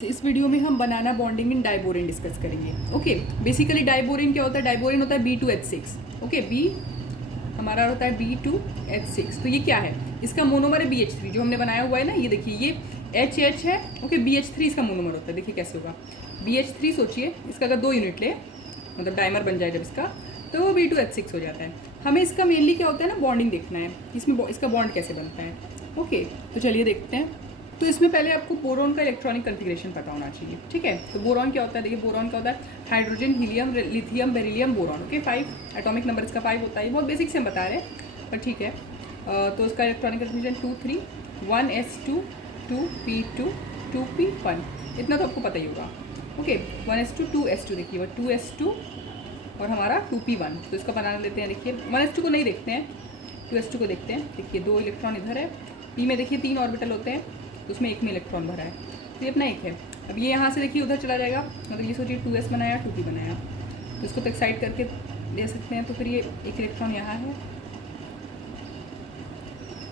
इस वीडियो में हम बनाना बॉन्डिंग इन डाइबोरेन डिस्कस करेंगे। ओके, बेसिकली डाइबोरेन क्या होता है? डाइबोरेन होता है B2H6। ओके, बी हमारा होता है B2H6। तो ये क्या है? इसका मोनोमर है BH3 जो हमने बनाया हुआ है ना। ये देखिए, ये HH है। ओके, BH3 इसका मोनोमर होता है। देखिए कैसे होगा। BH3 सोचिए, इसका अगर 2 यूनिट ले, मतलब डाइमर बन जाए जब इसका, तो वो B2H6 हो जाता है। हमें इसका मेनली क्या होता है ना, बॉन्डिंग देखना है, इसमें इसका बॉन्ड कैसे बनता है। ओके, तो चलिए देखते हैं। तो इसमें पहले आपको बोरॉन का इलेक्ट्रॉनिक कॉन्फ़िगरेशन पता होना चाहिए। ठीक है, तो बोरॉन क्या होता है? देखिए, बोरॉन क्या होता है? Hydrogen, helium, lithium, beryllium, boron. Okay, 5 atomic number इसका 5 होता है। बहुत बेसिक से हम बता रहे हैं, पर ठीक है। तो उसका electronic configuration 2 3 1s2 2p2 2p1, इतना तो आपको पता ही होगा। ओके, 1s2 2s2, देखिए वो 2s2 और हमारा 2p1। तो इसका बनाना लेते हैं। देखिए 1s2 को नहीं देखते हैं, 2s2 को देखते हैं। देखिए 2 इलेक्ट्रॉन इधर है। पी में देखिए 3 ऑर्बिटल होते हैं, तो उसमें एक में इलेक्ट्रॉन भरा है, तो ये अपना एक है। अब ये यहाँ से देखिए उधर चला जाएगा, मतलब ये सोचिए 2s बनाया 2p बनाया, तो इसको तो एक्साइड करके दे सकते हैं। तो फिर ये एक इलेक्ट्रॉन यहाँ है,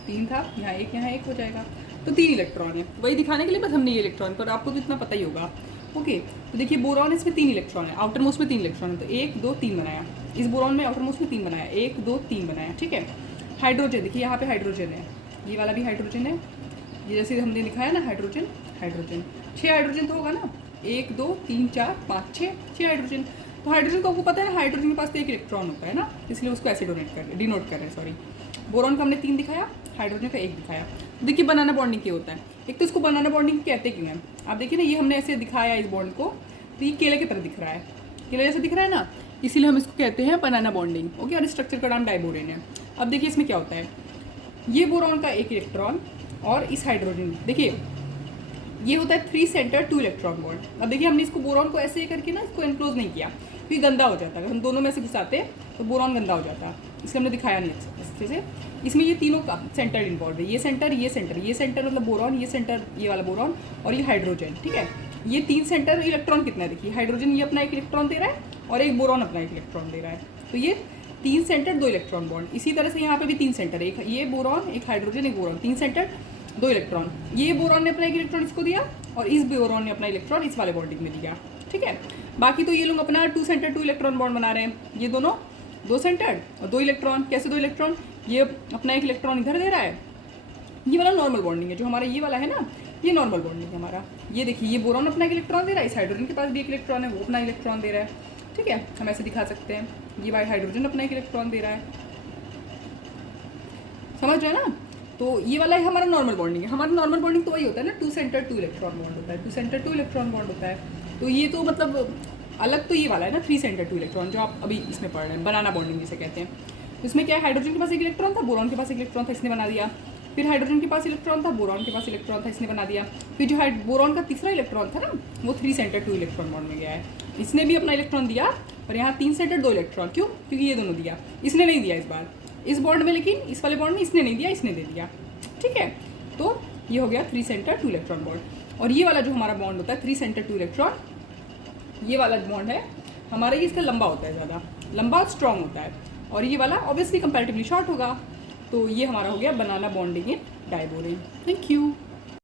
3 था, यहाँ एक हो जाएगा, तो 3 इलेक्ट्रॉन है। वही दिखाने के लिए बस हमने ये इलेक्ट्रॉन, पर आपको तो इतना पता ही होगा। ओके, तो देखिए बोरॉन इसमें 3 इलेक्ट्रॉन है, आउटर मोस्ट में 3 इलेक्ट्रॉन है, तो 1 2 3 बनाया। इस बोरॉन में आउटर मोस्ट में 3 बनाया, 1 2 3 बनाया। ठीक है, हाइड्रोजन देखिए यहाँ पे हाइड्रोजन है, ये वाला भी हाइड्रोजन है, ये जैसे हमने लिखा है ना हाइड्रोजन, हाइड्रोजन 6 हाइड्रोजन तो होगा ना, 1 2 3 4 5 6 हाइड्रोजन। तो हाइड्रोजन को आपको पता है ना, हाइड्रोजन के पास तो एक इलेक्ट्रॉन होता है ना, इसलिए उसको ऐसे डिनोट कर रहे हैं, सॉरी। बोरॉन का हमने 3 दिखाया, हाइड्रोजन का 1 दिखाया। देखिए बनाना बॉन्डिंग क्या होता है। एक तो इसको बनाना बॉन्डिंग कहते क्यों हैं? आप देखिए ना, ये हमने ऐसे दिखाया इस बॉन्ड को, तो ये केले की तरह दिख रहा है, केले जैसे दिख रहा है ना, इसीलिए हम इसको कहते हैं बनाना बॉन्डिंग। ओके, और स्ट्रक्चर का नाम डाइबोरेन है। अब देखिए इसमें क्या होता है, ये बोरॉन का 1 इलेक्ट्रॉन और इस हाइड्रोजन, देखिए ये होता है 3 सेंटर 2 इलेक्ट्रॉन बॉन्ड। अब देखिए हमने इसको बोरॉन को ऐसे करके ना इसको एनक्लोज नहीं किया, क्योंकि गंदा हो जाता है। अगर हम दोनों में से घुसाते तो बोरॉन गंदा हो जाता, इसलिए हमने दिखाया नहीं अच्छे से। इसमें ये तीनों का सेंटर इन्वॉल्व है, ये सेंटर ये सेंटर, ये सेंटर मतलब बोरॉन, ये सेंटर ये वाला बोरॉन, और ये हाइड्रोजन। ठीक है, ये 3 सेंटर। इलेक्ट्रॉन कितना है देखिए, हाइड्रोजन ये अपना 1 इलेक्ट्रॉन दे रहा है और एक बोरॉन अपना 1 इलेक्ट्रॉन दे रहा है, तो ये 3 सेंटर 2 इलेक्ट्रॉन बॉन्ड। इसी तरह से यहाँ पे भी 3 सेंटर, एक ये बोरॉन, एक हाइड्रोजन, एक बोरॉन, 3 सेंटर 2 इलेक्ट्रॉन। ये बोरॉन ने अपना 1 इलेक्ट्रॉन इसको दिया और इस बोरॉन ने अपना इलेक्ट्रॉन इस वाले बॉन्डिंग में दिया। ठीक है, बाकी तो ये लोग अपना 2 सेंटर 2 इलेक्ट्रॉन बॉन्ड बना रहे हैं। ये दोनों 2 सेंटर और 2 इलेक्ट्रॉन। कैसे 2 इलेक्ट्रॉन? ये अपना 1 इलेक्ट्रॉन इधर दे रहा है, ये वाला नॉर्मल बॉन्डिंग है। जो हमारा ये वाला है ना, ये नॉर्मल बॉन्डिंग है हमारा। ये देखिए ये बोरॉन अपना 1 इलेक्ट्रॉन दे रहा है, इस हाइड्रोजन के पास भी 1 इलेक्ट्रॉन है, वो अपना इलेक्ट्रॉन दे रहा है। ठीक है, हम ऐसे दिखा सकते हैं, ये वाला हाइड्रोजन अपना 1 इलेक्ट्रॉन दे रहा है, समझ रहे हैं ना। तो ये वाला है हमारा नॉर्मल बॉन्डिंग है। हमारा नॉर्मल बॉन्डिंग तो वही होता है ना, 2 सेंटर 2 इलेक्ट्रॉन बॉन्ड होता है, 2 सेंटर 2 इलेक्ट्रॉन बॉन्ड होता है। तो ये तो मतलब अलग तो ये वाला है ना, 3 सेंटर 2 इलेक्ट्रॉन, जो आप अभी इसमें पढ़ रहे हैं, बनाना बॉन्डिंग जिसे कहते हैं। तो इसमें क्या है, हाइड्रोजन के पास 1 इलेक्ट्रॉन था, बोरॉन के पास 1 इलेक्ट्रॉन था, इसने बना दिया। फिर हाइड्रोजन के पास इलेक्ट्रॉन था, बोरॉन के पास इलेक्ट्रॉन था, इसने बना दिया। फिर जो बोरॉन का तीसरा इलेक्ट्रॉन था ना, वो 3 सेंटर 2 इलेक्ट्रॉन बॉन्ड में गया है, इसने भी अपना इलेक्ट्रॉन दिया। और यहाँ 3 सेंटर 2 इलेक्ट्रॉन, क्यों? क्योंकि ये दोनों दिया, इसने नहीं दिया इस बार इस बॉन्ड में, लेकिन इस वाले बॉन्ड में इसने नहीं दिया, इसने दे दिया। ठीक है, तो ये हो गया 3 सेंटर 2 इलेक्ट्रॉन बॉन्ड। और ये वाला जो हमारा बॉन्ड होता है 3 सेंटर 2 इलेक्ट्रॉन, ये वाला बॉन्ड है हमारा, ये इसका लंबा होता है, ज़्यादा लंबा स्ट्रॉन्ग होता है, और ये वाला ऑब्वियसली कंपैरेटिवली शॉर्ट होगा। तो ये हमारा हो गया बनाना bonding in diborane. Thank you.